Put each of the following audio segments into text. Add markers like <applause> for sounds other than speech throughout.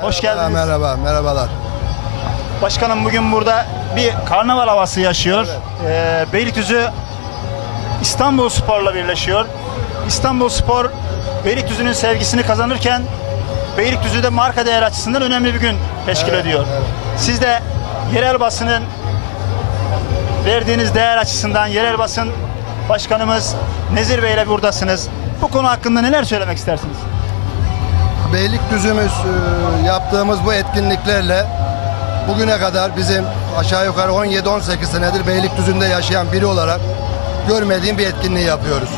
Hoş Merhaba, geldiniz. Merhaba, merhabalar. Başkanım bugün burada bir karnaval havası yaşıyor. Ee, Beylikdüzü İstanbul Spor'la birleşiyor. İstanbul Spor Beylikdüzü'nün sevgisini kazanırken Beylikdüzü'de marka değer açısından önemli bir gün teşkil Evet, ediyor. evet. Siz de yerel basının verdiğiniz değer açısından yerel basın başkanımız Nezir Bey ile buradasınız. Bu konu hakkında neler söylemek istersiniz? Beylikdüzümüz e, yaptığımız bu etkinliklerle bugüne kadar bizim aşağı yukarı 17-18 senedir Beylikdüzü'nde yaşayan biri olarak görmediğim bir etkinliği yapıyoruz.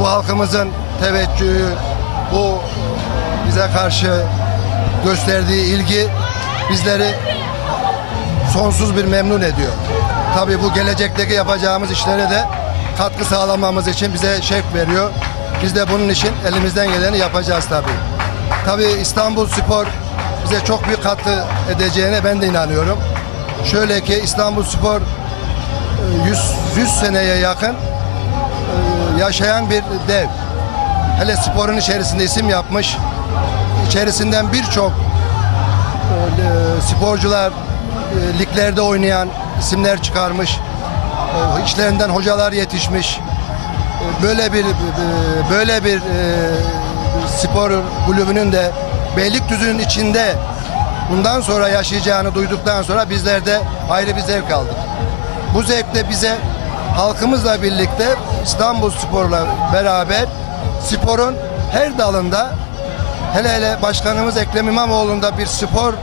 Bu halkımızın teveccühü, bu bize karşı gösterdiği ilgi bizleri sonsuz bir memnun ediyor. Tabii bu gelecekteki yapacağımız işlere de katkı sağlamamız için bize şevk veriyor. Biz de bunun için elimizden geleni yapacağız tabii. Tabii İstanbul Spor bize çok büyük katkı edeceğine ben de inanıyorum. Şöyle ki İstanbul Spor e, 100, 100 seneye yakın e, yaşayan bir dev. Hele sporun içerisinde isim yapmış. İçerisinden birçok e, sporcular liglerde oynayan isimler çıkarmış. İçlerinden hocalar yetişmiş. Böyle bir böyle bir spor kulübünün de Beylikdüzü'nün içinde bundan sonra yaşayacağını duyduktan sonra bizler de ayrı bir zevk aldık. Bu zevk de bize halkımızla birlikte İstanbul Spor'la beraber sporun her dalında hele hele başkanımız Ekrem İmamoğlu'nda bir spor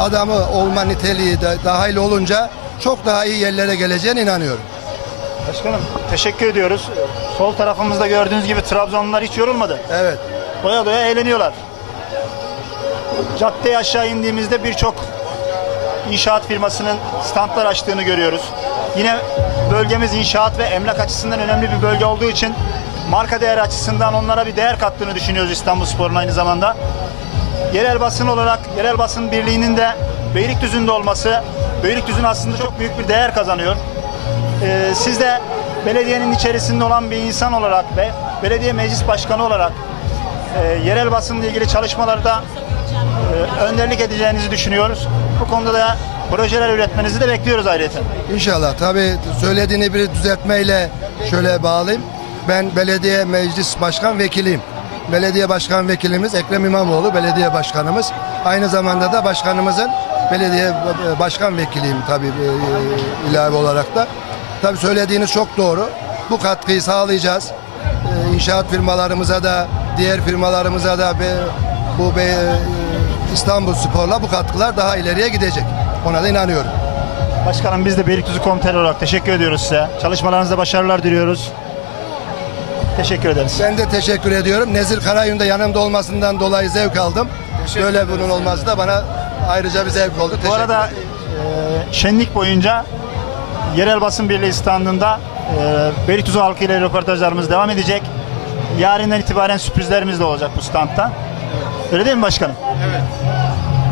adamı olma niteliği de dahil olunca çok daha iyi yerlere geleceğine inanıyorum. Başkanım teşekkür ediyoruz. Sol tarafımızda gördüğünüz gibi Trabzonlular hiç yorulmadı. Evet. Doya doya eğleniyorlar. Caddeye aşağı indiğimizde birçok inşaat firmasının standlar açtığını görüyoruz. Yine bölgemiz inşaat ve emlak açısından önemli bir bölge olduğu için marka değeri açısından onlara bir değer kattığını düşünüyoruz İstanbul Spor'un aynı zamanda. Yerel basın olarak Yerel Basın Birliği'nin de Beylikdüzü'nde olması Beylikdüzü'nün aslında çok büyük bir değer kazanıyor. Ee, siz de belediyenin içerisinde olan bir insan olarak ve belediye meclis başkanı olarak e, yerel basınla ilgili çalışmalarda e, önderlik edeceğinizi düşünüyoruz. Bu konuda da projeler üretmenizi de bekliyoruz ayrıca. İnşallah. Tabii söylediğini bir düzeltmeyle şöyle bağlayayım. Ben belediye meclis başkan vekiliyim. Belediye başkan vekilimiz Ekrem İmamoğlu belediye başkanımız. Aynı zamanda da başkanımızın belediye başkan vekiliyim tabii e, ilave olarak da. Tabii söylediğiniz çok doğru. Bu katkıyı sağlayacağız. E, İnşaat firmalarımıza da diğer firmalarımıza da ve bu be, e, İstanbul Spor'la bu katkılar daha ileriye gidecek. Ona da inanıyorum. Başkanım biz de Beylikdüzü Komiteri olarak teşekkür ediyoruz size. Çalışmalarınızda başarılar diliyoruz. Teşekkür ederiz. Ben de teşekkür ediyorum. Nezir Karayün de yanımda olmasından dolayı zevk aldım. Böyle bunun olması da bana ayrıca bir zevk oldu. Bu Teşekkür arada e, şenlik boyunca Yerel Basın Birliği standında e, Beylikdüzü halkı ile röportajlarımız devam edecek. Yarından itibaren sürprizlerimiz de olacak bu standta. Öyle değil mi başkanım?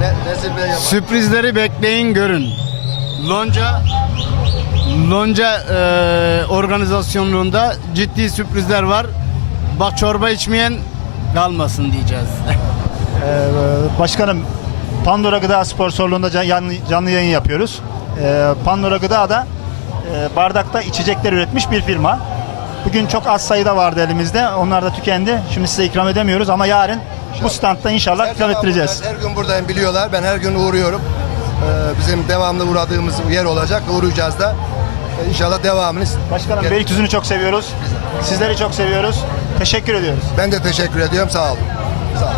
Ne, Nezir Bey yapar. Sürprizleri bekleyin görün. Lonca Lonca e, organizasyonluğunda ciddi sürprizler var. Bak çorba içmeyen kalmasın diyeceğiz. Ee, <laughs> başkanım Pandora Gıda sponsorluğunda ca- canlı, canlı yayın yapıyoruz. Ee, Pandora Gıda da bardakta içecekler üretmiş bir firma. Bugün çok az sayıda vardı elimizde. Onlar da tükendi. Şimdi size ikram edemiyoruz ama yarın bu standta inşallah Her ikram zaman ettireceğiz. Her gün buradayım biliyorlar. Ben her gün uğruyorum. Ee, bizim devamlı uğradığımız yer olacak. Uğrayacağız da. Ee, İnşallah devamını. Başkanım Beylikdüzü'nü çok seviyoruz. Sizleri çok seviyoruz. Teşekkür ediyoruz. Ben de teşekkür ediyorum. Sağ olun. Sağ olun.